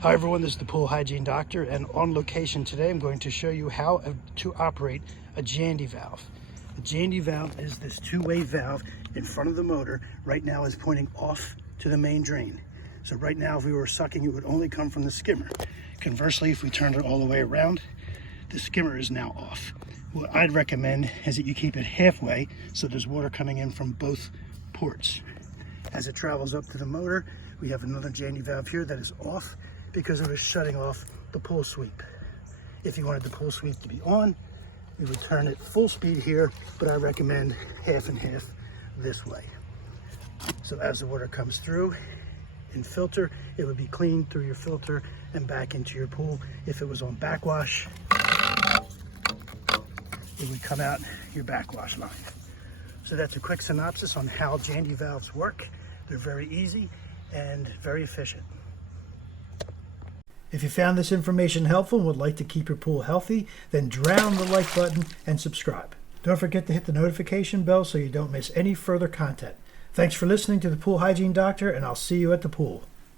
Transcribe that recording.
Hi everyone, this is the Pool Hygiene Doctor, and on location today I'm going to show you how to operate a Jandy valve. The Jandy valve is this two-way valve in front of the motor. Right now is pointing off to the main drain. So right now if we were sucking, it would only come from the skimmer. Conversely, if we turned it all the way around, the skimmer is now off. What I'd recommend is that you keep it halfway so there's water coming in from both ports. As it travels up to the motor, we have another Jandy valve here that is off because it was shutting off the pool sweep. If you wanted the pool sweep to be on, you would turn it full speed here, but I recommend half and half this way. So as the water comes through in filter, it would be cleaned through your filter and back into your pool. If it was on backwash, it would come out your backwash line. So that's a quick synopsis on how Jandy valves work. They're very easy and very efficient. If you found this information helpful and would like to keep your pool healthy, then drown the like button and subscribe. Don't forget to hit the notification bell so you don't miss any further content. Thanks for listening to the Pool Hygiene Doctor, and I'll see you at the pool.